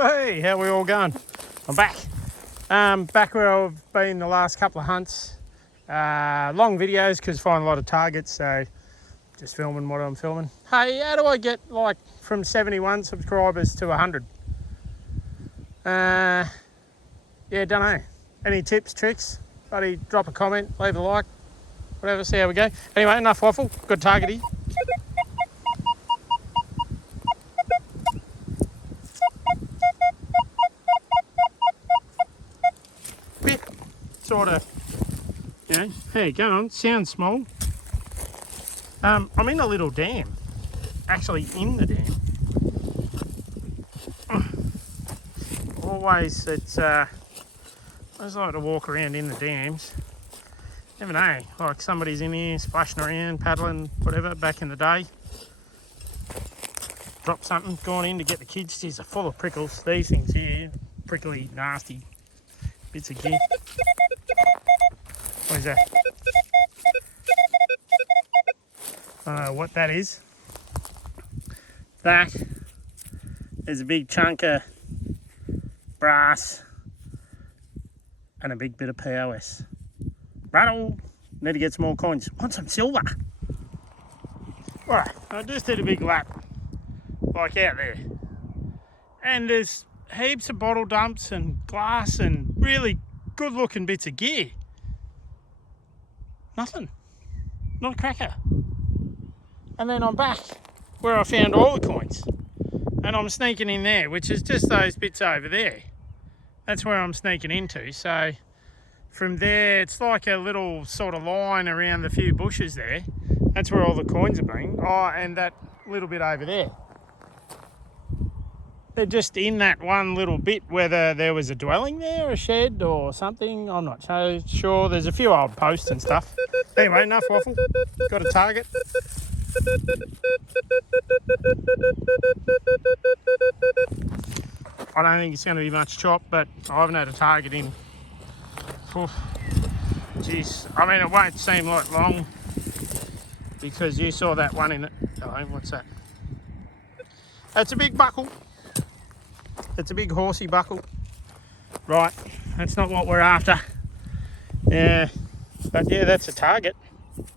Hey, how we all going? I'm back. Back where I've been the last couple of hunts. Long videos because I find a lot of targets, so just filming what I'm filming. Hey, how do I get like from 71 subscribers to 100? Yeah, don't know. Any tips, tricks? Buddy, drop a comment, leave a like, whatever, see how we go. Anyway, enough waffle. Good targety. Bit sort of, you know, hey, go on, sounds small. I'm in a little dam, actually in the dam. Always, I just like to walk around in the dams. Never know, like somebody's in here splashing around, paddling, whatever, back in the day. Drop something, gone in to get the kids. These are full of prickles. These things here, prickly, nasty bits of gear. What is that? I don't know what that is. That is a big chunk of brass and a big bit of POS. Rattle! Need to get some more coins. Want some silver? Alright, I just did a big lap, like out there. And there's heaps of bottle dumps and glass and really good looking bits of gear. Nothing. Not a cracker. And then I'm back where I found all the coins. And I'm sneaking in there, which is just those bits over there. That's where I'm sneaking into. So from there, it's like a little sort of line around the few bushes there. That's where all the coins have been. Oh, and that little bit over there. They're just in that one little bit, whether there was a dwelling there, a shed or something. I'm not so sure. There's a few old posts and stuff. Anyway, enough waffle. Got a target. I don't think it's going to be much chop, but I haven't had a target in. Jeez, I mean, it won't seem like long because you saw that one in it. Oh, what's that? That's a big buckle. It's a big horsey buckle. Right, that's not what we're after. Yeah, but yeah, that's a target. It's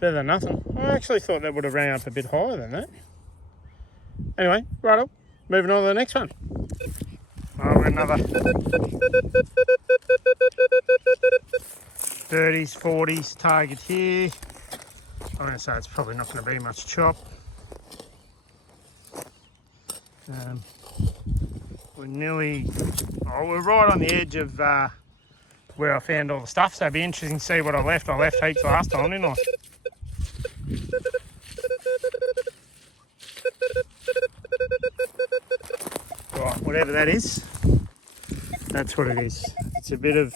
better than nothing. I actually thought that would have ran up a bit higher than that. Anyway, right up. Moving on to the next one. Oh, another 30s, 40s target here. I'm going to say it's probably not going to be much chop. We're right on the edge of where I found all the stuff, so it'd be interesting to see what I left. I left heaps last time, didn't I? Right, whatever that is, that's what it is. It's a bit of,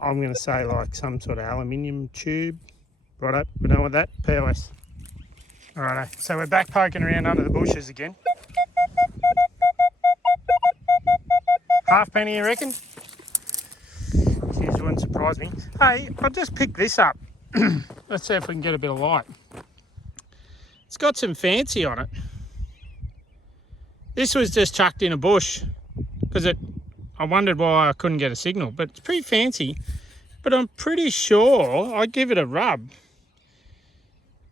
I'm going to say like some sort of aluminium tube. Righto, we know what that, POS. Righto, so we're back poking around under the bushes again. Halfpenny, you reckon? Jeez, it wouldn't surprise me. Hey, I just picked this up. Let's see if we can get a bit of light. It's got some fancy on it. This was just chucked in a bush because I wondered why I couldn't get a signal, but it's pretty fancy. But I'm pretty sure, I'd give it a rub.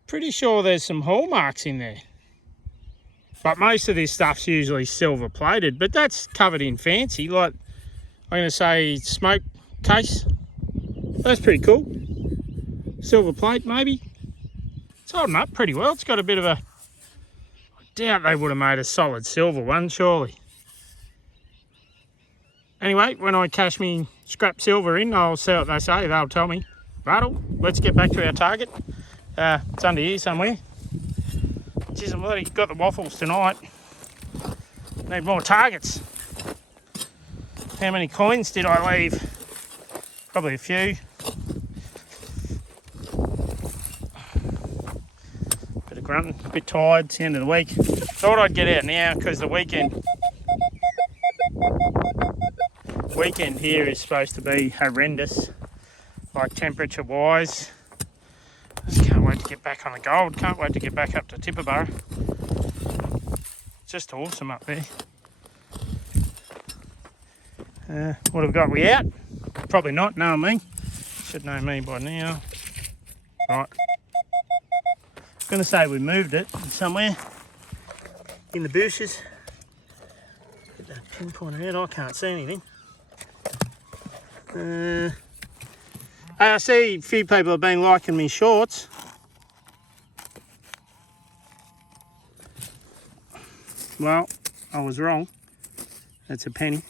Pretty sure there's some hallmarks in there. But most of this stuff's usually silver plated, but that's covered in fancy, like I'm going to say smoke case. That's pretty cool. Silver plate maybe. It's holding up pretty well. It's got a bit of a, I doubt they would have made a solid silver one, surely. Anyway, when I cash me scrap silver in, I'll see what they say. They'll tell me. Rattle, let's get back to our target. It's under here somewhere. Jeez, I've already got the waffles tonight. Need more targets. How many coins did I leave? Probably a few. Bit of grunting, a bit tired, it's the end of the week. Thought I'd get out now because the weekend here is supposed to be horrendous, like temperature wise. Just can't wait to get back on the gold, can't wait to get back up to Tipperary. Just awesome up there. What have we got? We out? Probably not, knowing me. Should know me by now. Right. I'm going to say we moved it somewhere in the bushes. Get that pinpointer out, I can't see anything. I see a few people have been liking me shorts. Well, I was wrong. That's a penny.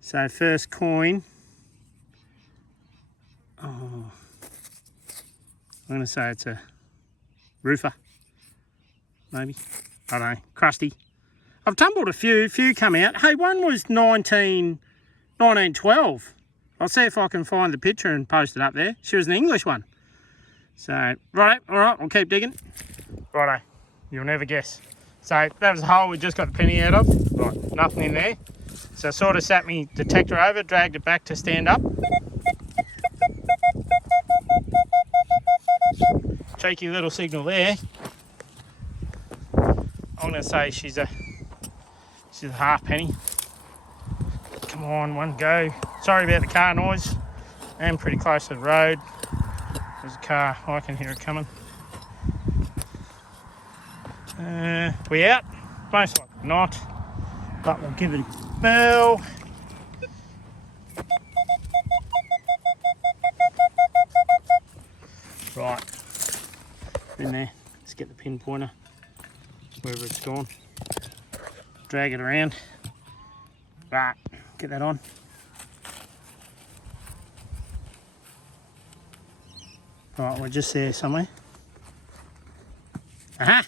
So first coin. Oh, I'm going to say it's a roofer. Maybe. I don't know. Crusty. I've tumbled a few come out. Hey, one was 1912. I'll see if I can find the picture and post it up there. She was an English one. So, righto, all right, we'll keep digging. Righto, you'll never guess. So that was the hole we just got the penny out of. Right, nothing in there. So I sort of sat my detector over, dragged it back to stand up. Cheeky little signal there. I'm going to say she's a half penny. Come on, one go. Sorry about the car noise. I am pretty close to the road. There's a car, I can hear it coming. We out? Most likely not, but we'll give it a bell. Right, in there. Let's get the pinpointer, wherever it's gone. Drag it around. Right, get that on. Right, we're just there somewhere. Aha!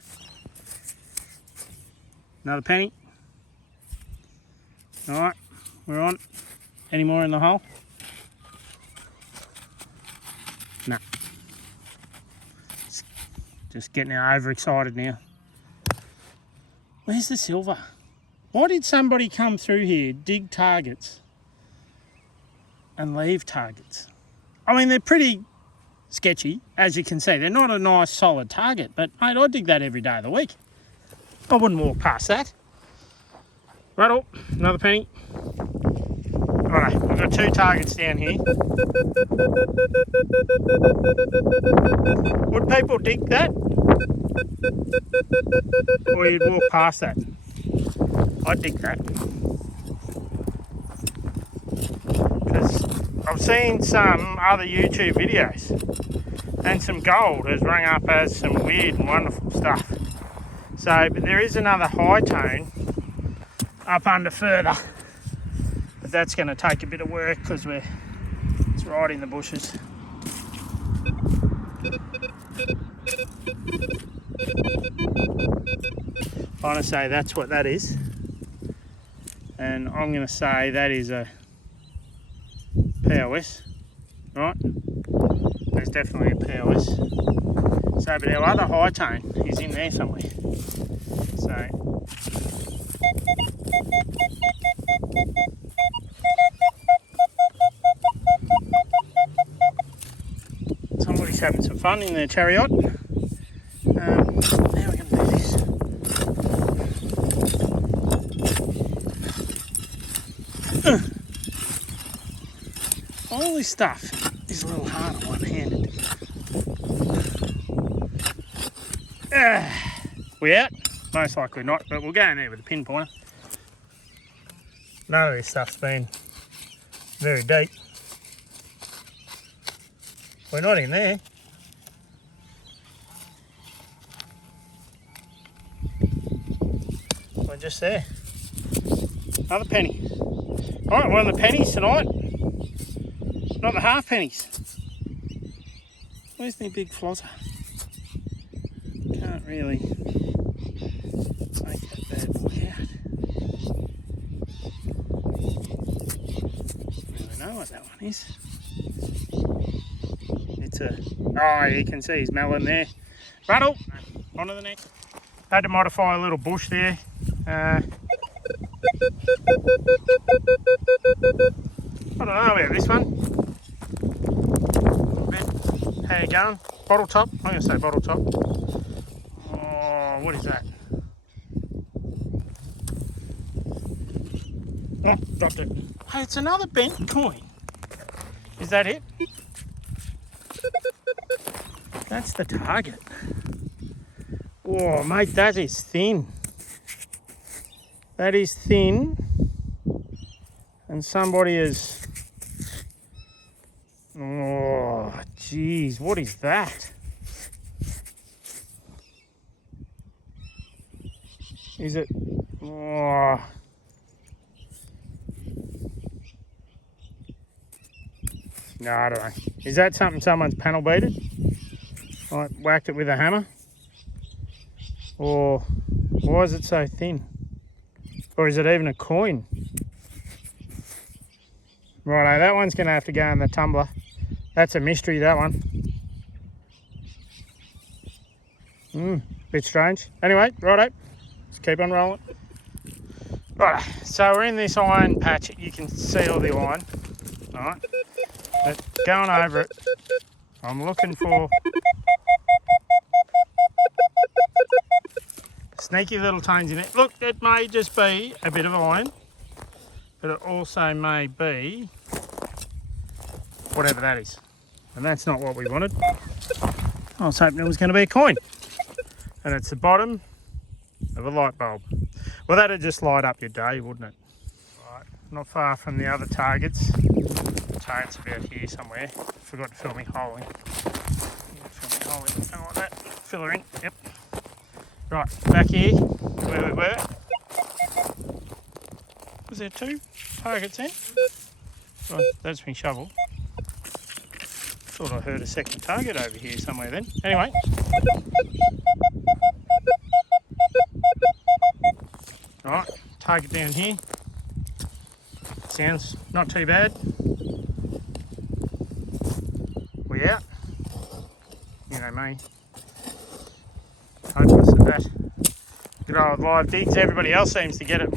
Another penny. Alright, we're on. Any more in the hole? No. Just getting overexcited now. Where's the silver? Why did somebody come through here, dig targets, and leave targets? I mean, they're pretty sketchy, as you can see. They're not a nice, solid target, but mate, I dig that every day of the week. I wouldn't walk past that. Right, oh, another penny. Righto, we've got two targets down here. Would people dig that? Or you'd walk past that? I'd dig that. Because I've seen some other YouTube videos and some gold has rung up as some weird and wonderful stuff. So, but there is another high tone up under further. But that's going to take a bit of work because it's right in the bushes. I'm going to say that's what that is. And I'm going to say that is a POS, right? There's definitely a POS. So, but our other high tone is in there somewhere. So, somebody's having some fun in their chariot. Now we're going to do this. All this stuff is a little harder one-handed. We out? Most likely not, but we'll go in there with a pinpointer. None of this stuff's been very deep. We're not in there. We're just there. Another penny. Alright, we're on the pennies tonight. Not the half pennies. Where's the big flozzer? Can't really make that bad boy out. I don't know what that one is. It's a... Oh, you can see his melon there. Rattle! On to the next. Had to modify a little bush there. I don't know about this one. How you going? Bottle top? I'm going to say bottle top. Oh, what is that? Oh, dropped it. Hey, it's another bent coin. Is that it? That's the target. Oh, mate, that is thin. That is thin. And somebody is... Oh, geez, what is that? Is it... Oh... No, I don't know. Is that something someone's panel beated? Like whacked it with a hammer? Or why is it so thin? Or is it even a coin? Righto, that one's going to have to go in the tumbler. That's a mystery, that one. Bit strange. Anyway, righto, let's keep on rolling. Right, so we're in this iron patch. You can see all the iron. Alright, but going over it, I'm looking for sneaky little tones in it. Look, it may just be a bit of iron, but it also may be whatever that is. And that's not what we wanted. I was hoping it was going to be a coin. And it's the bottom of a light bulb. Well, that'd just light up your day, wouldn't it? Right, not far from the other targets. The target's about here somewhere. Forgot to fill me hole in. Fill me hole in, something like that. Fill her in, yep. Right, back here, where we were. Was there two targets in? Right, that's my shovel. Thought I heard a second target over here somewhere then. Anyway. Right, target down here. Sounds not too bad. We out. You know me. Hopeless at that. Good old live digs. Everybody else seems to get it.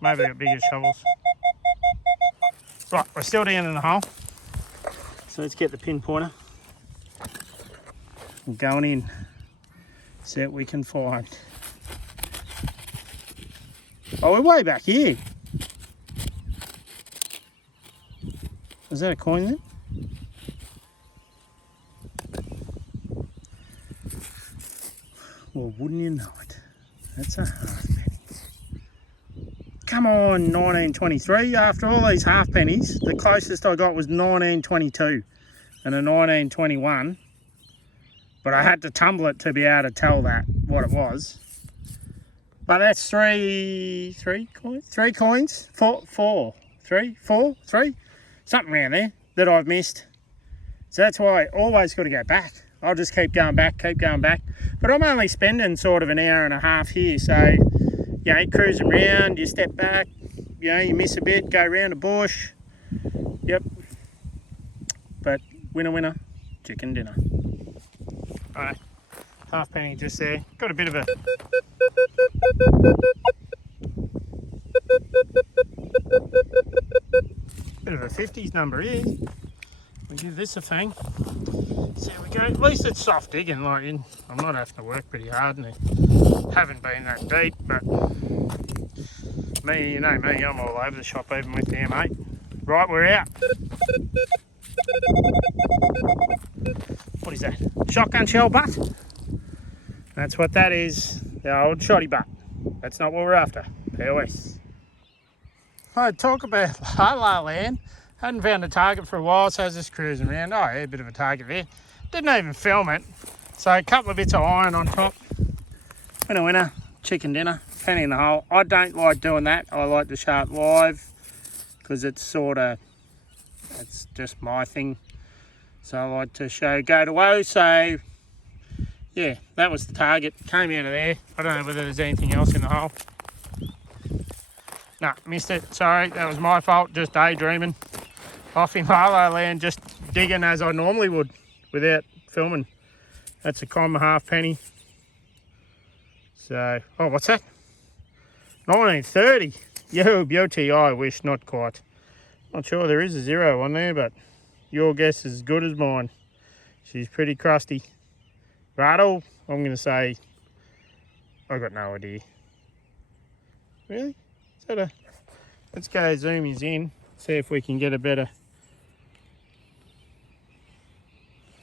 Maybe they've got bigger shovels. Right, we're still down in the hole. So let's get the pinpointer. We're going in. See what we can find. Oh, we're way back here. Is that a coin then? Well, wouldn't you know it? That's a halfpenny. Come on, 1923. After all these halfpennies, the closest I got was 1922 and a 1921. But I had to tumble it to be able to tell that what it was. But that's three coins, three, something around there that I've missed. So that's why I always got to go back. I'll just keep going back. But I'm only spending sort of an hour and a half here. So, you know, cruising around, you step back, you know, you miss a bit, go around a bush. Yep. But winner, chicken dinner. All right, halfpenny just there. Got a bit of a... bit of a 50s number here. We give this a fang. So there we go. At least it's soft digging. Like I'm not having to work pretty hard, and I haven't been that deep. But me, you know me, I'm all over the shop, even with the M8. Right, we're out. What is that? Shotgun shell butt? That's what that is. The old shotty butt. That's not what we're after. POS. I'd talk about La La Land. Hadn't found a target for a while, so I was just cruising around. Oh, yeah, a bit of a target there. Didn't even film it. So a couple of bits of iron on top. Winner, chicken dinner, penny in the hole. I don't like doing that. I like to show it live because it's sort of, it's just my thing. So I like to show go to woe. So yeah, that was the target. Came out of there. I don't know whether there's anything else in the hole. No, missed it. Sorry, that was my fault. Just daydreaming. Off in La La Land, just digging as I normally would without filming. That's a common halfpenny. So, oh, what's that? 1930. Yo, beauty, I wish, not quite. Not sure there is a zero on there, but your guess is as good as mine. She's pretty crusty. Righto, I'm going to say I've got no idea. Really? Is that a... Let's go zoom his in, see if we can get a better...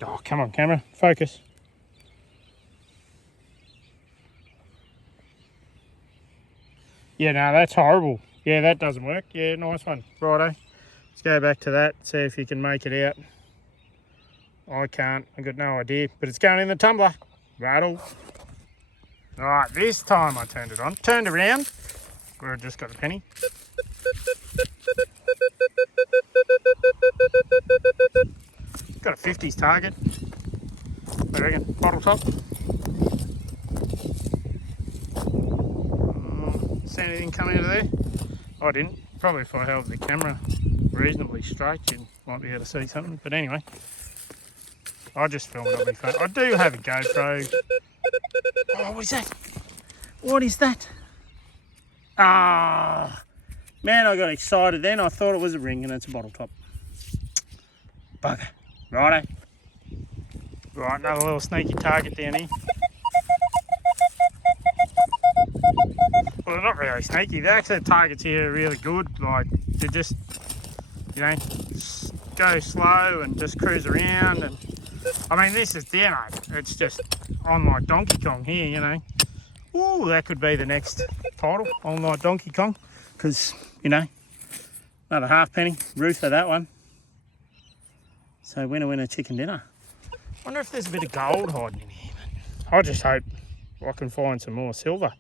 Oh, come on, camera, focus. Yeah, no, that's horrible. Yeah, that doesn't work. Yeah, nice one. Righto. Let's go back to that, see if you can make it out. I can't, I've got no idea, but it's going in the tumbler. Rattle. All right, this time I turned it on. Turned around, where I just got a penny. Got a 50s target. What do you reckon? Bottle top. See anything come out of there? I didn't. Probably if I held the camera reasonably straight, you might be able to see something. But anyway, I just filmed it on my phone. I do have a GoPro. Oh, what is that? What is that? Ah, man, I got excited then. I thought it was a ring and it's a bottle top. Bugger. Righto. Right, another little sneaky target down here. Well, they're not really sneaky. The actual targets here are really good. Like, they just, you know, go slow and just cruise around. And I mean, this is demo. It's just on my Donkey Kong here, you know. Ooh, that could be the next title, on my Donkey Kong. Because, you know, another halfpenny, roof for that one. So winner, winner, chicken dinner. Wonder if there's a bit of gold hiding in here. I just hope I can find some more silver.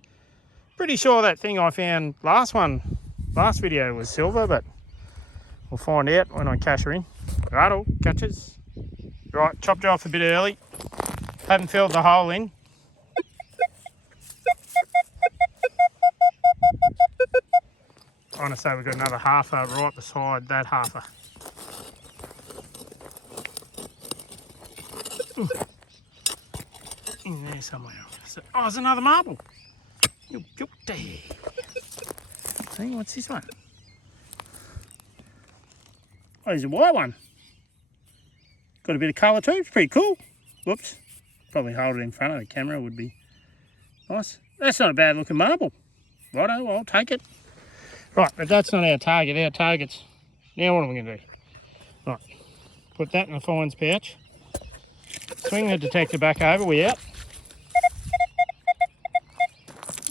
Pretty sure that thing I found last video was silver, but we'll find out when I cash her in. Righto, catches. Right, chopped her off a bit early. Haven't filled the hole in. I want to say we've got another halfer right beside that halfer. In there somewhere. Oh, there's another marble. You guilty. See, what's this one? Oh, there's a white one. Got a bit of colour too. It's pretty cool. Whoops. Probably hold it in front of the camera would be nice. That's not a bad looking marble. Righto, I'll take it. Right, but that's not our target. Our target's... Now what am I going to do? Right, put that in the fines pouch. Swing the detector back over, we out.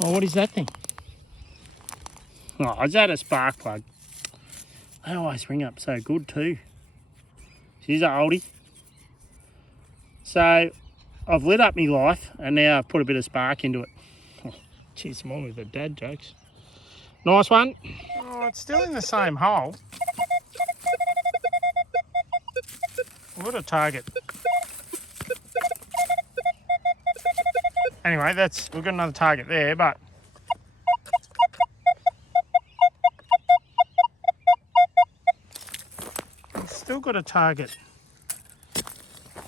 Oh, what is that thing? Oh, is that a spark plug? They always ring up so good too. She's an oldie. So, I've lit up my life and now I've put a bit of spark into it. Oh, geez, I'm on with the dad jokes. Nice one. Oh, it's still in the same hole. What a target. Anyway, we've got another target there, but we've still got a target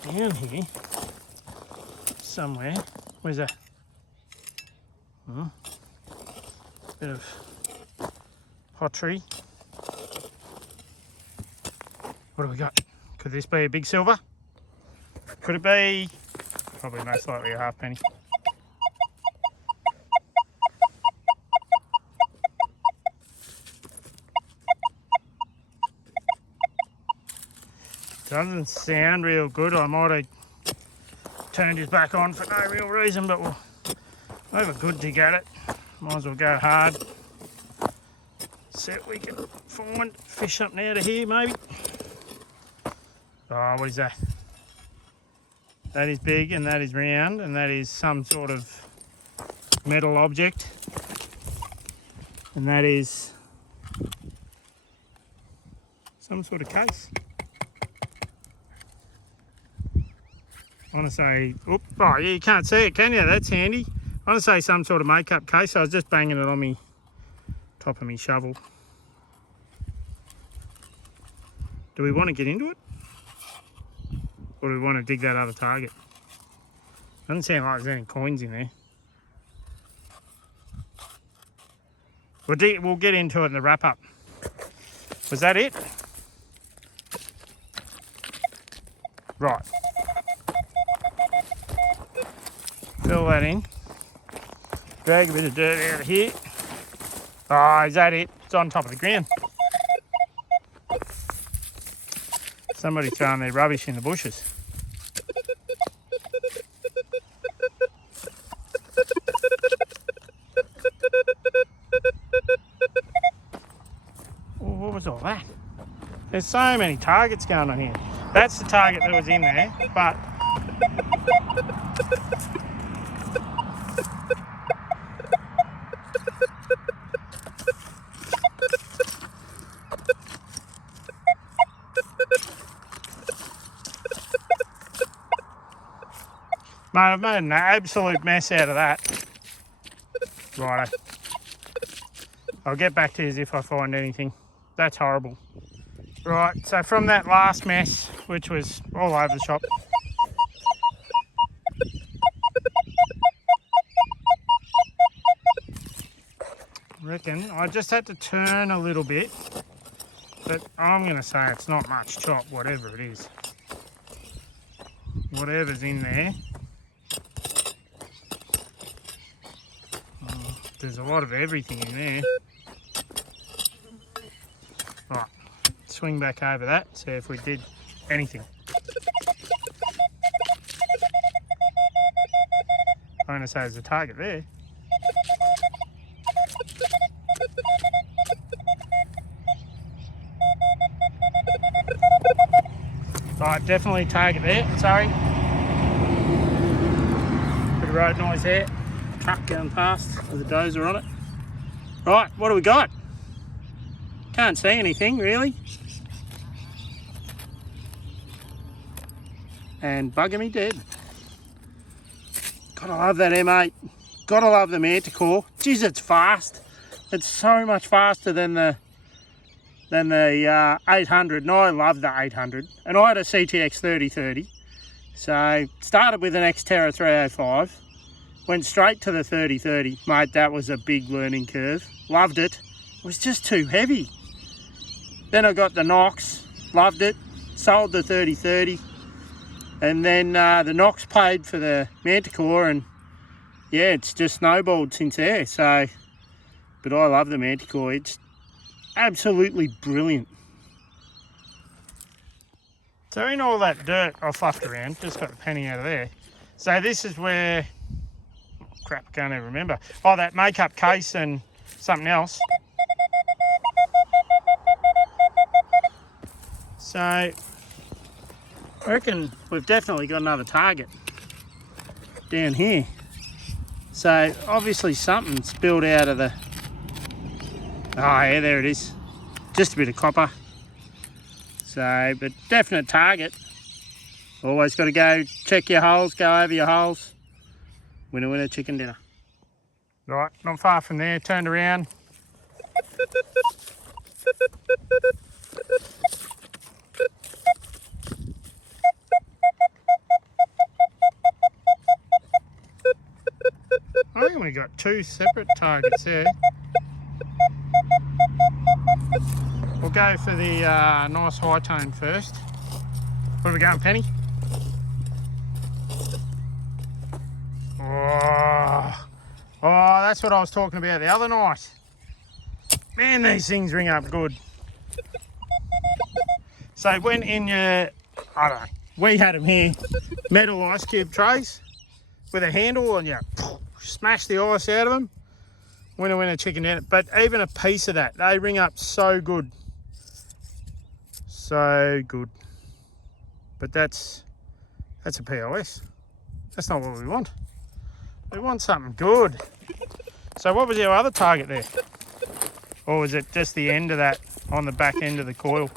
down here somewhere. Where's that? Oh, bit of pottery. What do we got? Could this be a big silver? Could it be? Probably most likely a halfpenny. Doesn't sound real good. I might have turned his back on for no real reason, but we'll have a good dig at it. Might as well go hard. See if we can find fish something out of here, maybe. Oh, what is that? That is big and that is round and that is some sort of metal object. And that is some sort of case. I want to say, oh yeah, you can't see it, can you? That's handy. I want to say some sort of makeup case. I was just banging it on me top of me shovel. Do we want to get into it? Or do we want to dig that other target? Doesn't sound like there's any coins in there. We'll get into it in the wrap up. Was that it? Right. Fill that in. Drag a bit of dirt out of here. Oh, is that it? It's on top of the ground. Somebody throwing their rubbish in the bushes. Oh, what was all that? There's so many targets going on here. That's the target that was in there, but mate, I've made an absolute mess out of that. Righto. I'll get back to you if I find anything. That's horrible. Right, so from that last mess, which was all over the shop, I reckon I just had to turn a little bit, but I'm going to say it's not much chop, whatever it is. Whatever's in there. There's a lot of everything in there. Right, swing back over that, see if we did anything. I'm going to say there's a target there. Right, definitely target there, sorry. Bit of road noise there. Truck going past with a dozer on it. Right, what do we got? Can't see anything really. And bugger me dead. Gotta love that M8. Gotta love the manticore. Jeez, it's fast. It's so much faster than the 800, and I love the 800. And I had a CTX 3030, so started with an Xterra 305, went straight to the 3030. Mate, that was a big learning curve. Loved it. It was just too heavy. Then I got the Nox, loved it. Sold the 3030, and then the Nox paid for the manticore, and yeah, it's just snowballed since there. So, but I love the manticore. It's absolutely brilliant. So in all that dirt I fluffed around, just got the penny out of there. So this is where, oh crap, I can't even remember. Oh, that makeup case and something else. So I reckon we've definitely got another target down here. So obviously something spilled out of the, oh yeah, there it is. Just a bit of copper. So, but definite target. Always got to go check your holes, go over your holes. Winner, winner, chicken dinner. Right, not far from there, turned around. I think we got two separate targets there. We'll go for the nice high tone first. Where are we going, Penny? Oh, that's what I was talking about the other night. Man, these things ring up good. So when in your, I don't know, we had them here, metal ice cube trays with a handle, and you smash the ice out of them. Winner, winner, chicken dinner. But even a piece of that, they ring up so good. So good. But that's a POS. That's not what we want. We want something good. So what was our other target there? Or was it just the end of that, on the back end of the coil?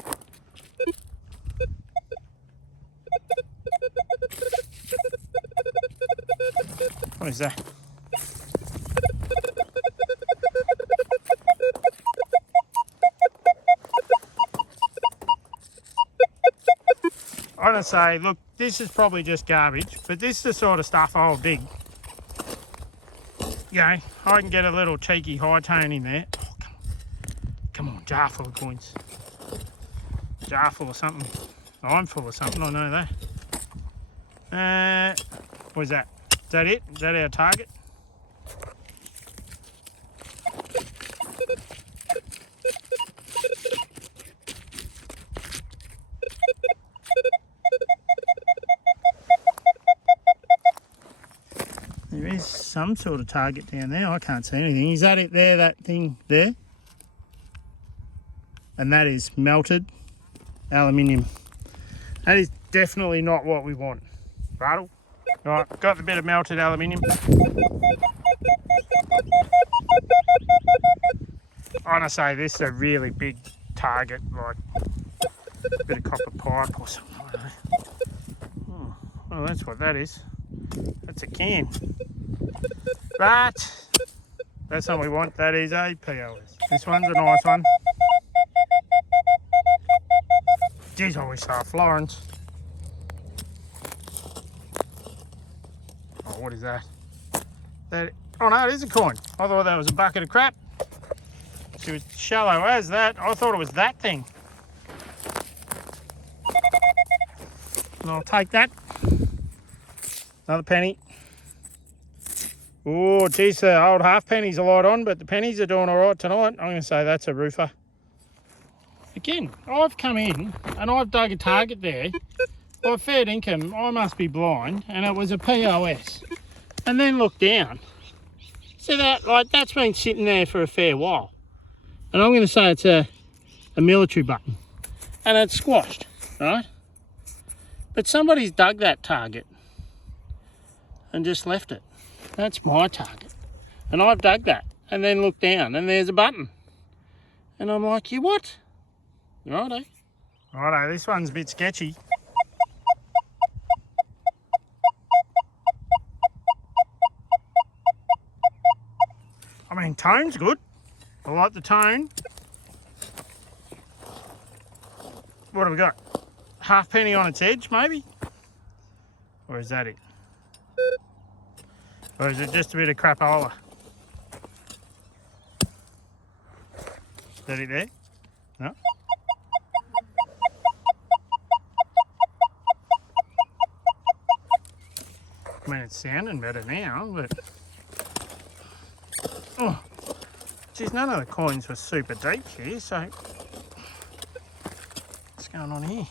What is that? I'm gonna say, look, this is probably just garbage, but this is the sort of stuff I'll dig. You know, I can get a little cheeky high tone in there. Oh, come on, jar full of coins. Jar full of something. I'm full of something, I know that. What is that? Is that it? Is that our target? There is some sort of target down there. I can't see anything. Is that it there, that thing there? And that is melted aluminium. That is definitely not what we want. Rattle. Right, got the bit of melted aluminium. I want to say this is a really big target, like a bit of copper pipe or something like that. Oh, well, that's what that is. That's a can. But that's not what we want. That is a POS. This one's a nice one. Geez, I wish they were Florence. Oh, what is that? Oh no, it is a coin. I thought that was a bucket of crap. She was shallow as that. I thought it was that thing. And I'll take that. Another penny. Oh, geez, the old half penny's a lot on, but the pennies are doing all right tonight. I'm going to say that's a roofer. Again, I've come in and I've dug a target there. By fair income, I must be blind, and it was a POS. And then look down. See that? Like, that's been sitting there for a fair while. And I'm going to say it's a military button. And it's squashed, right? But somebody's dug that target and just left it. That's my target. And I've dug that and then looked down and there's a button. And I'm like, you what? Righto. Righto, this one's a bit sketchy. I mean, tone's good. I like the tone. What have we got? Half penny on its edge, maybe? Or is that it? Or is it just a bit of crapola? Is that it there? No? I mean, it's sounding better now, but... Oh, geez, none of the coins were super deep here, so... What's going on here?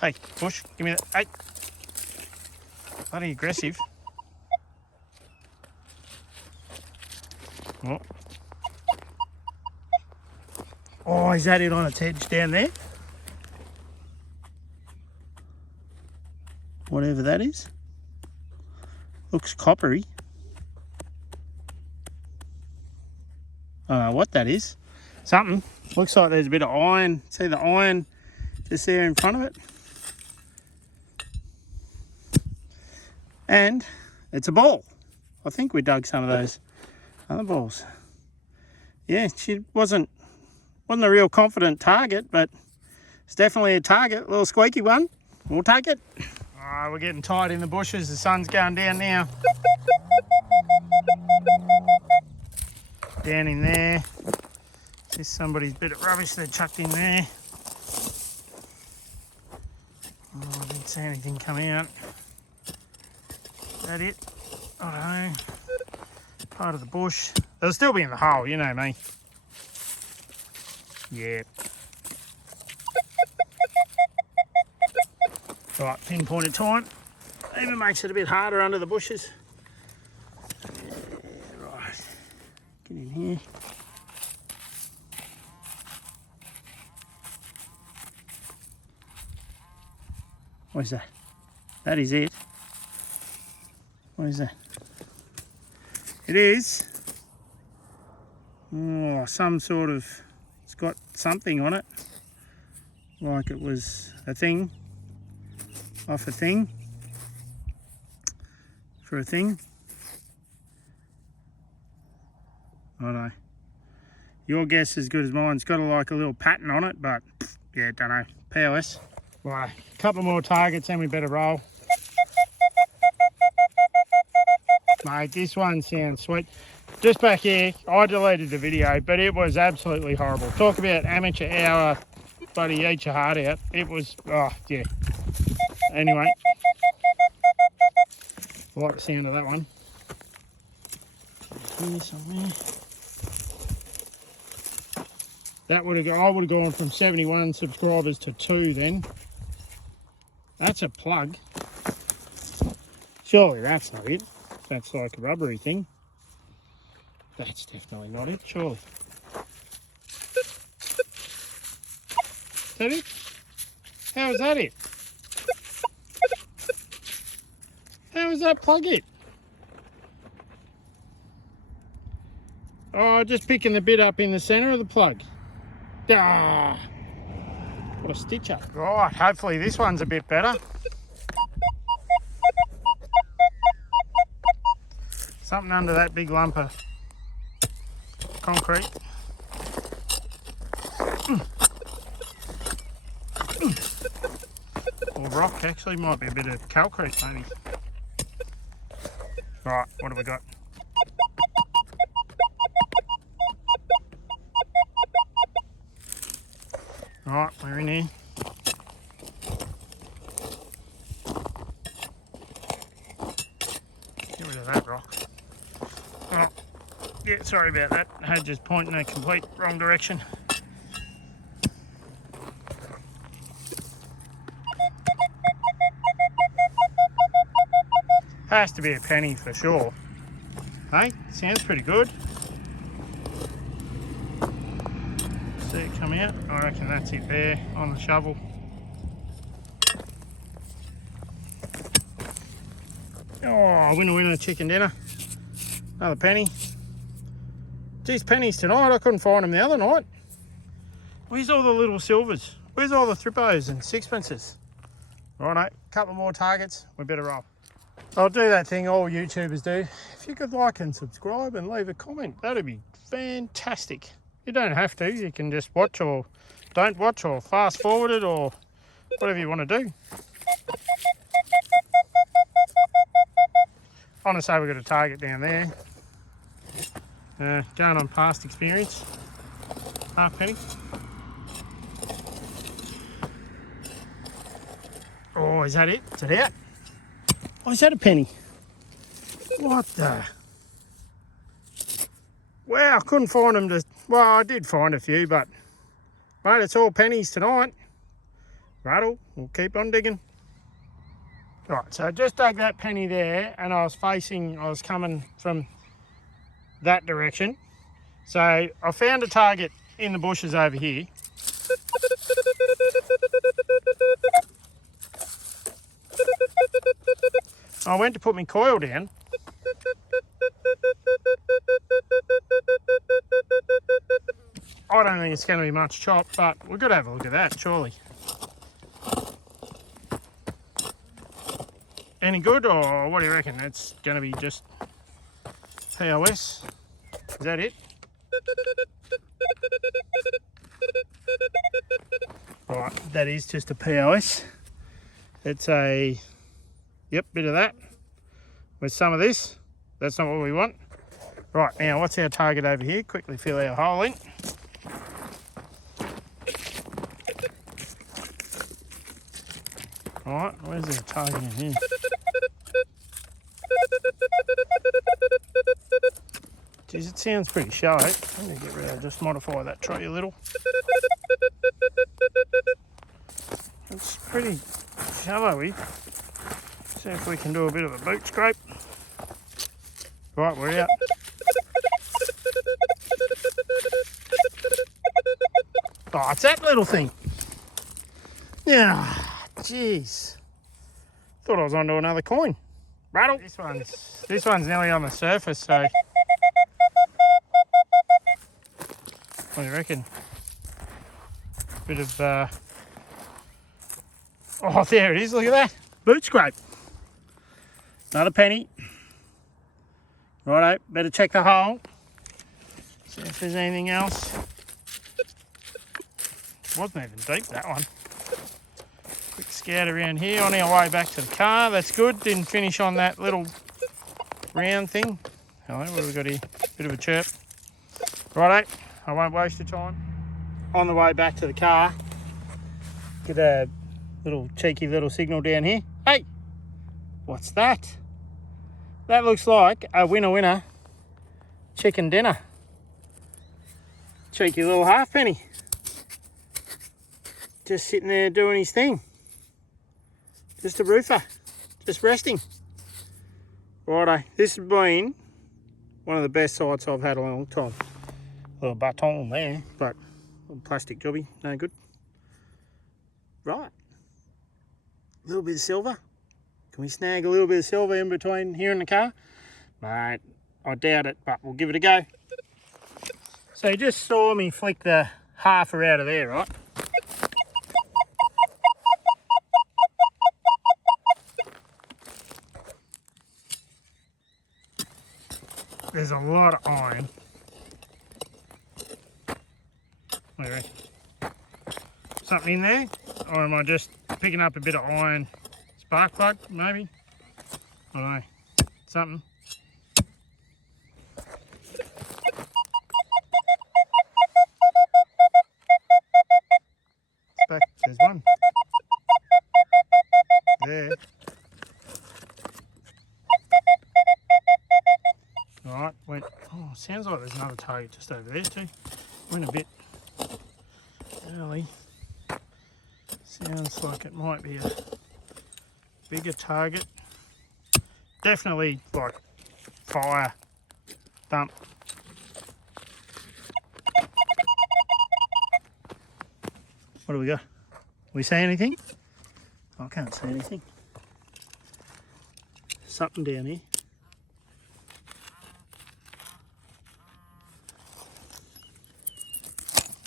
Hey, Bush, give me that. Hey! Bloody aggressive. Oh, is that it on its edge down there? Whatever that is. Looks coppery. I don't know what that is. Something. Looks like there's a bit of iron. See the iron just there in front of it? And it's a ball. I think we dug some of those other balls. Yeah, she wasn't a real confident target, but it's definitely a target. A little squeaky one. We'll take it. We're getting tight in the bushes. The sun's going down now. Down in there. Just somebody's bit of rubbish they chucked in there. Oh, I didn't see anything come out. Is that it? I don't know. Part of the bush. It'll still be in the hole, you know me. Yeah. Right, pinpointed time. Even makes it a bit harder under the bushes. Right, get in here. What is that? That is it. What is that? It is some sort of, it's got something on it, like it was a thing, off a thing, for a thing. I don't know. Your guess is as good as mine. It's got like a little pattern on it, but yeah, don't know. POS. Right, a couple more targets and we better roll. Mate, this one sounds sweet. Just back here, I deleted the video, but it was absolutely horrible. Talk about amateur hour, buddy, eat your heart out. It was, oh, yeah. Anyway, I like the sound of that one. Here somewhere. That would have, I would have gone from 71 subscribers to 2 then. That's a plug. Surely that's not it. That's like a rubbery thing. That's definitely not it, surely. Is that it? How is that it? How is that plug it? Oh, just picking the bit up in the centre of the plug. Ah, what a stitch up. Right, hopefully this one's a bit better. Something under that big lump of concrete. Or rock, actually, might be a bit of calcrete maybe. Right, what have we got? Right, we're in here. Get rid of that rock. Oh, yeah, sorry about that. I had just pointing in a complete wrong direction. Has to be a penny for sure. Hey, sounds pretty good. See it come out. I reckon that's it there on the shovel. Oh, winner, chicken dinner. Another penny. Geez, pennies tonight. I couldn't find them the other night. Where's all the little silvers? Where's all the thrippos and sixpences? Righto, couple more targets. We better roll. I'll do that thing all YouTubers do. If you could like and subscribe and leave a comment, that'd be fantastic. You don't have to. You can just watch or don't watch or fast forward it or whatever you want to do. I'm gonna say we've got a target down there. Going on past experience. Half penny. Oh, is that it? Is it out? Oh, is that a penny? What the? Wow, I couldn't find them to... Well, I did find a few, but... Mate, it's all pennies tonight. Rattle, we'll keep on digging. Right, so I just dug that penny there, and I was coming from that direction. So I found a target in the bushes over here. I went to put my coil down. I don't think it's going to be much chop, but we've got to have a look at that, surely. Any good, or what do you reckon? It's going to be just POS. Is that it? Right, that is just a POS. It's a... Yep, bit of that with some of this. That's not what we want. Right, now what's our target over here? Quickly fill our hole in. Alright, where's our target in here? Geez, it sounds pretty shallow. Let me get rid of, just modify that tree a little. It's pretty shallowy. See if we can do a bit of a boot scrape. Right, we're out. Oh, it's that little thing. Yeah, jeez. Thought I was onto another coin. Rattle. This one's nearly on the surface, so what do you reckon? Bit of oh, there it is, look at that. Boot scrape. Another penny. Righto, better check the hole. See if there's anything else. Wasn't even deep, that one. Quick scout around here on our way back to the car. That's good. Didn't finish on that little round thing. Hello, what have we got here? Bit of a chirp. Righto, I won't waste your time. On the way back to the car, get a little cheeky little signal down here. Hey, what's that? That looks like a winner chicken dinner. Cheeky little halfpenny. Just sitting there doing his thing. Just a roofer, just resting. Righto, this has been one of the best sights I've had in a long time. A little baton there, but a little plastic jobby, no good. Right, a little bit of silver. Can we snag a little bit of silver in between here and the car? Mate, I doubt it, but we'll give it a go. So you just saw me flick the halfer out of there, right? There's a lot of iron. What do you reckon? Something in there? Or am I just picking up a bit of iron spark plug, maybe? I don't know. Something. Back, there's one. There. Alright, went. Oh, sounds like there's another target just over there too. Went a bit early. Sounds like it might be a bigger target. Definitely like fire thump. What do we got? We see anything? I can't see anything. Something down here.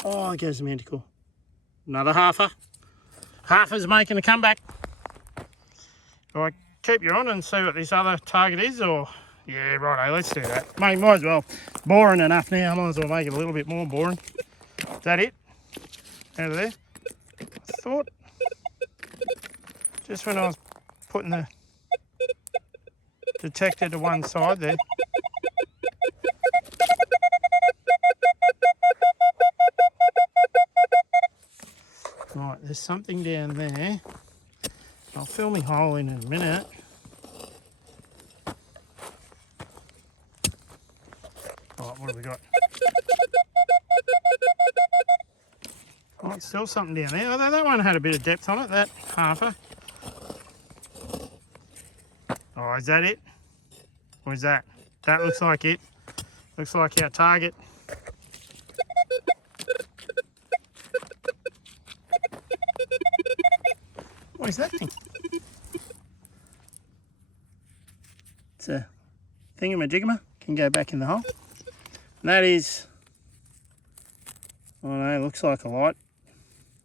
Oh, there goes the manticore. Another halfer. Halfer's making a comeback. Do I keep you on and see what this other target is, or? Yeah, righto, let's do that. Mate, might as well. Boring enough now, I might as well make it a little bit more boring. Is that it? Out of there? I thought, just when I was putting the detector to one side there. Right, there's something down there. I'll fill my hole in a minute. Right, what have we got? Oh, it's still something down there. Although that one had a bit of depth on it, that halfer. Oh, is that it? Or is that? That looks like it. Looks like our target. What is that thing? It's a thingamajigama. Can go back in the hole. And that is, I don't know, looks like a light.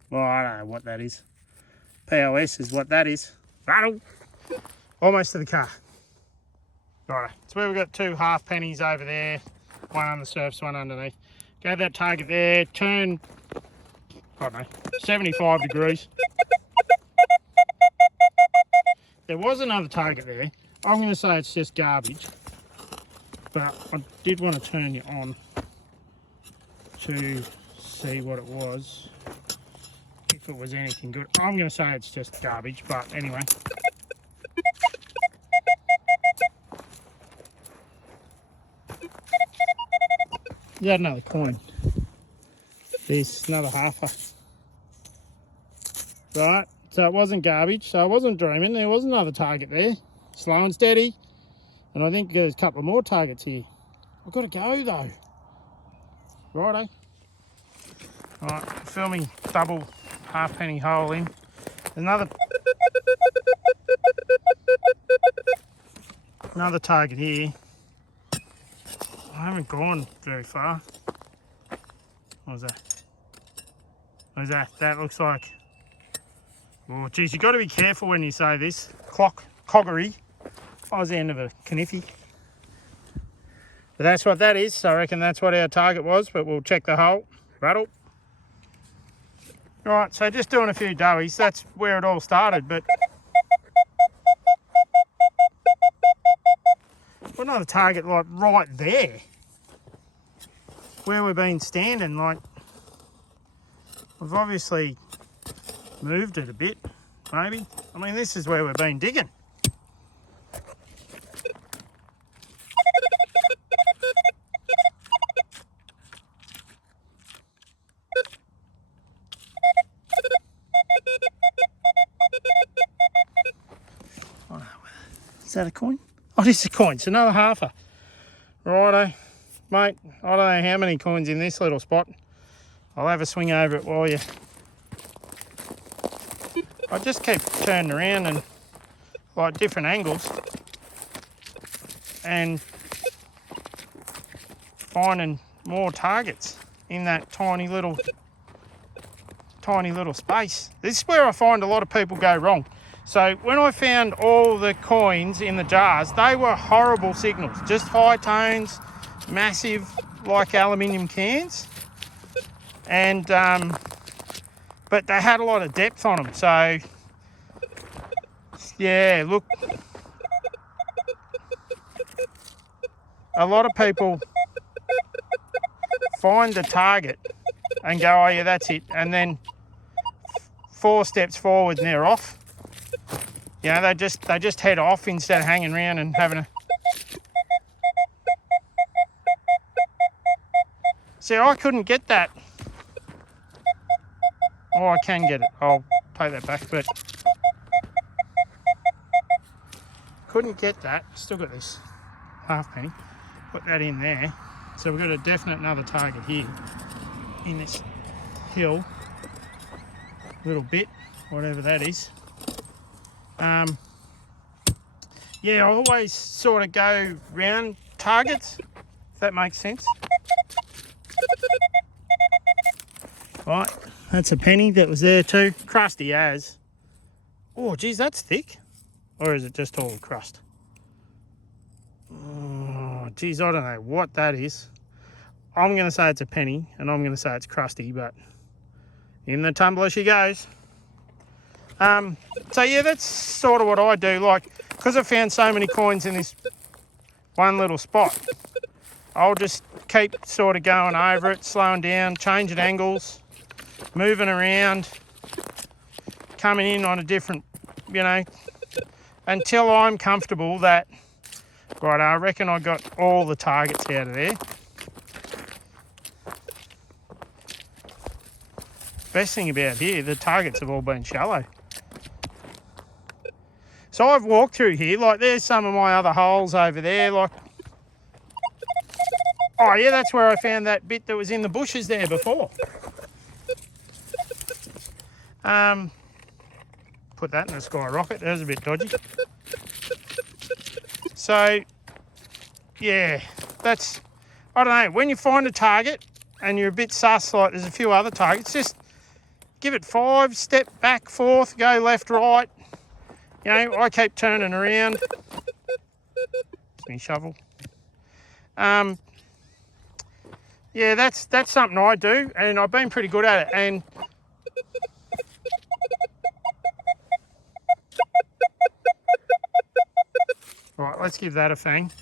Well, I don't know what that is. POS is what that is. Rattle. Almost to the car. Right, so we've got two half pennies over there. One on the surface, one underneath. Go to that target there, turn, I don't know, 75 degrees. There was another target there. I'm going to say it's just garbage. But I did want to turn you on to see what it was. If it was anything good. I'm going to say it's just garbage, but anyway. You had another coin. There's another halfer. Right, so it wasn't garbage, so I wasn't dreaming. There was another target there. Slow and steady. And I think there's a couple of more targets here. I've got to go though. Righto. Right, filming double halfpenny hole in. Another target here. I haven't gone very far. What was that? What is that? That looks like, oh geez, you got to be careful when you say this. Coggery. I was the end of a caniffy. But that's what that is. So I reckon that's what our target was, but we'll check the hole. Rattle. All right, so just doing a few doughies. That's where it all started, but got another target like right there. Where we've been standing, like we've obviously moved it a bit, maybe. I mean, this is where we've been digging. Is that a coin? Oh, this is a coin. It's another halfer. Righto. Mate, I don't know how many coins in this little spot. I'll have a swing over it while you... I just keep turning around and like different angles and finding more targets in that tiny little space. This is where I find a lot of people go wrong. So when I found all the coins in the jars, they were horrible signals, just high tones, massive like aluminium cans, and but they had a lot of depth on them. So yeah, look, a lot of people find the target and go, oh yeah, that's it, and then 4 steps forward and they're off. You know, they just head off instead of hanging around and having a... See, I couldn't get that. Oh, I can get it. I'll take that back, but couldn't get that. Still got this halfpenny. Put that in there. So we've got a definite another target here in this hill. Little bit, whatever that is. Yeah, I always sort of go round targets, if that makes sense. Right, that's a penny that was there too. Crusty as. Oh, geez, that's thick. Or is it just all crust? Oh, geez, I don't know what that is. I'm going to say it's a penny, and I'm going to say it's crusty, but in the tumbler she goes. So yeah, that's sort of what I do. Like, because I found so many coins in this one little spot, I'll just keep sort of going over it, slowing down, changing angles, moving around, coming in on a different, you know, until I'm comfortable that, right, I reckon I got all the targets out of there. Best thing about here, the targets have all been shallow. So I've walked through here, like there's some of my other holes over there, like, oh yeah, that's where I found that bit that was in the bushes there before. Put that in a skyrocket, that was a bit dodgy. So, yeah, that's, I don't know, when you find a target and you're a bit sus, like there's a few other targets, just give it 5, step back, forth, go left, right. You know, I keep turning around. It's me shovel. Yeah, that's something I do, and I've been pretty good at it. And right, let's give that a fang.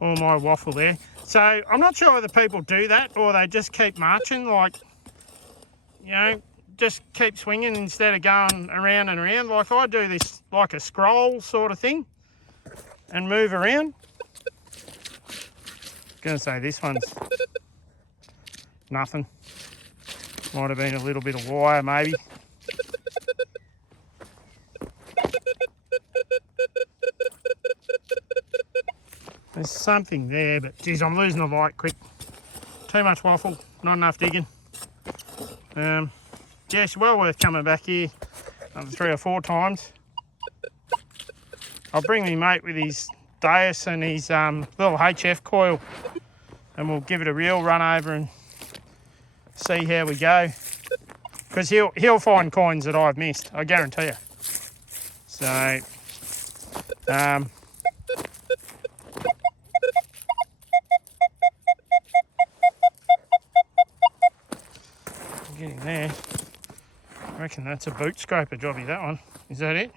All my waffle there. So I'm not sure whether people do that or they just keep marching, like, you know, just keep swinging instead of going around and around. Like I do this like a scroll sort of thing and move around. Gonna say this one's nothing. Might have been a little bit of wire maybe. There's something there, but geez, I'm losing the light quick. Too much waffle, not enough digging. Yeah, it's well worth coming back here 3 or 4 times. I'll bring me mate with his Deus and his little HF coil, and we'll give it a real run over and see how we go. Because he'll find coins that I've missed, I guarantee you. So, getting there. I reckon that's a boot scraper jobby, that one. Is that it?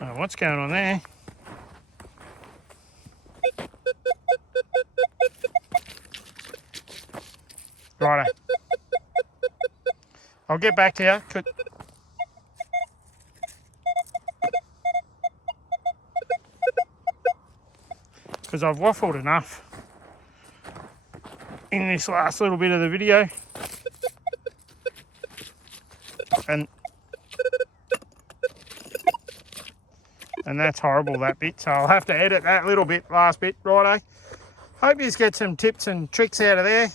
Oh, what's going on there? Righto. I'll get back to you. Because I've waffled enough. in this last little bit of the video. And that's horrible, that bit. So I'll have to edit that little bit, last bit, righto. Hope you get some tips and tricks out of there.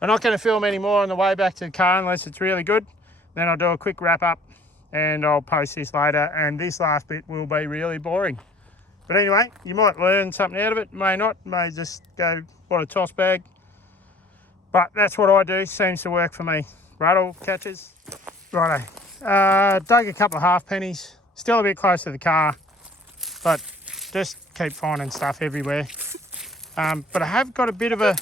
I'm not going to film any more on the way back to the car unless it's really good. Then I'll do a quick wrap up and I'll post this later. And this last bit will be really boring. But anyway, you might learn something out of it, may not, may just go, what a toss bag. But that's what I do, seems to work for me. Rattle catches. Righto. Dug a couple of half pennies. Still a bit close to the car, but just keep finding stuff everywhere. But I have got a bit of a...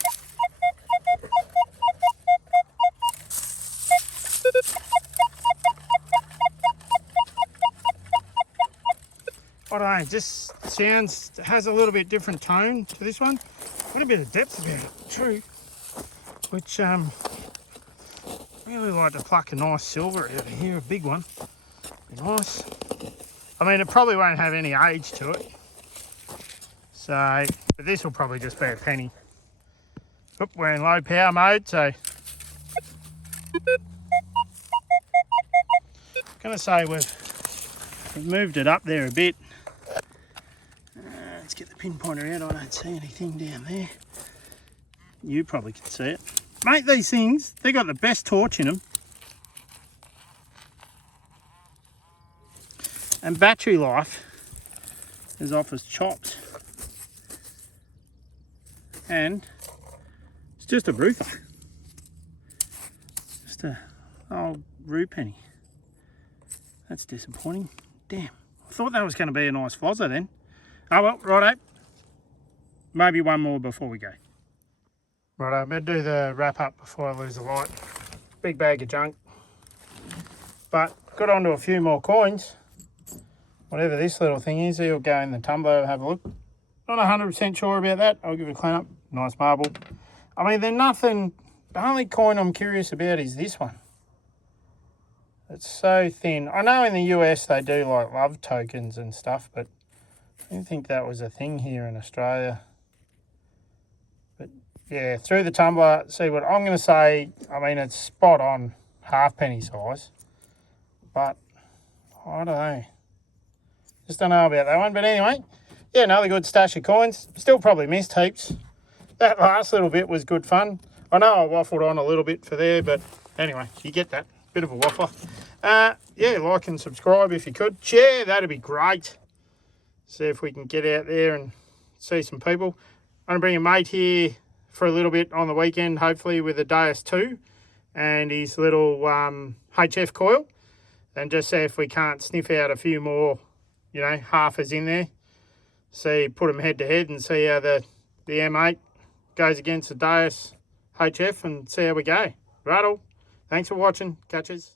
I don't know, just sounds, has a little bit different tone to this one. Got a bit of depth about it, true. Which, really like to pluck a nice silver out of here, a big one. Be nice. I mean, it probably won't have any age to it. So, but this will probably just be a penny. Oop, we're in low power mode, so. I'm gonna say we've moved it up there a bit. Let's get the pinpointer out. I don't see anything down there. You probably can see it. Mate, these things, they got the best torch in them. And battery life is off as chopped. And it's just a roofer. Just a old roo penny. That's disappointing. Damn. I thought that was going to be a nice flozzer then. Oh well, righto. Maybe one more before we go. Righto, I'm going to do the wrap up before I lose the light. Big bag of junk. But got onto a few more coins. Whatever this little thing is, it'll go in the tumbler and have a look. Not 100% sure about that. I'll give it a clean up. Nice marble. I mean, they're nothing. The only coin I'm curious about is this one. It's so thin. I know in the US they do like love tokens and stuff, but I didn't think that was a thing here in Australia. But yeah, through the tumbler, see what I'm going to say. I mean, it's spot on halfpenny size, but I don't know. Just don't know about that one. But anyway, yeah, another good stash of coins. Still probably missed heaps. That last little bit was good fun. I know I waffled on a little bit for there, but anyway, you get that. Bit of a waffler. Yeah, like and subscribe if you could. Share, that'd be great. See if we can get out there and see some people. I'm going to bring a mate here for a little bit on the weekend, hopefully with a Deus 2 and his little HF coil. And just see if we can't sniff out a few more, you know, halfers in there. See, put them head to head and see how the M8 goes against the Deus HF and see how we go. Rattle. Thanks for watching. Catches.